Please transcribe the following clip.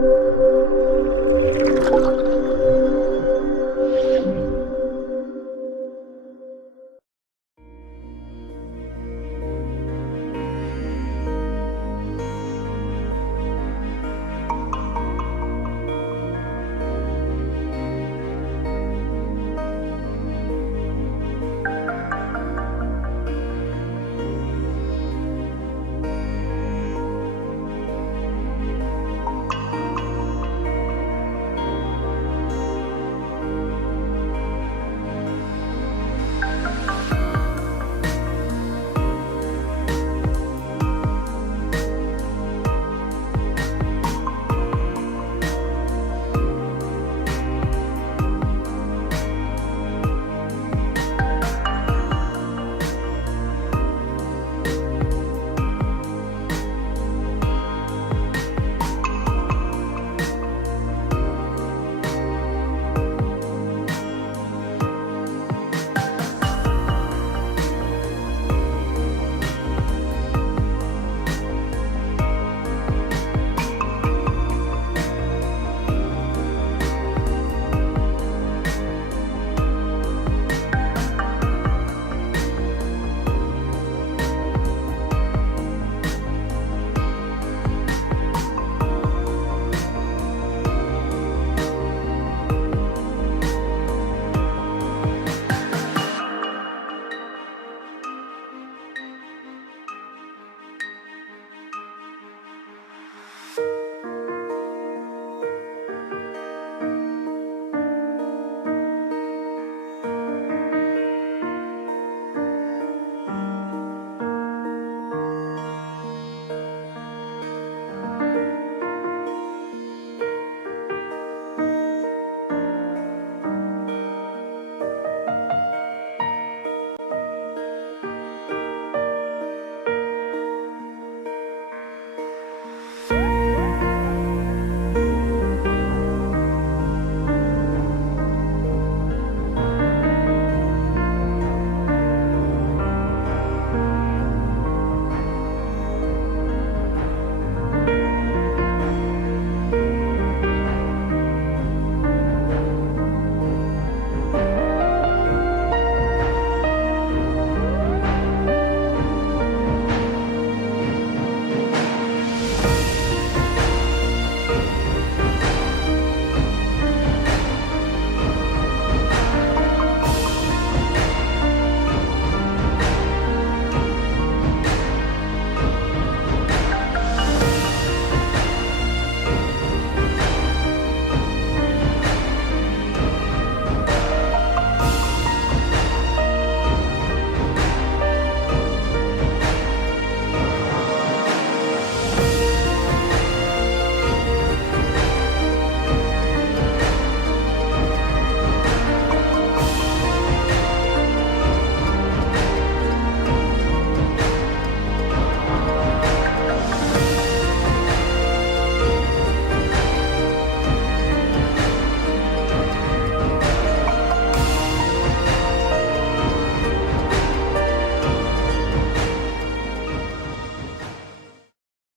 you.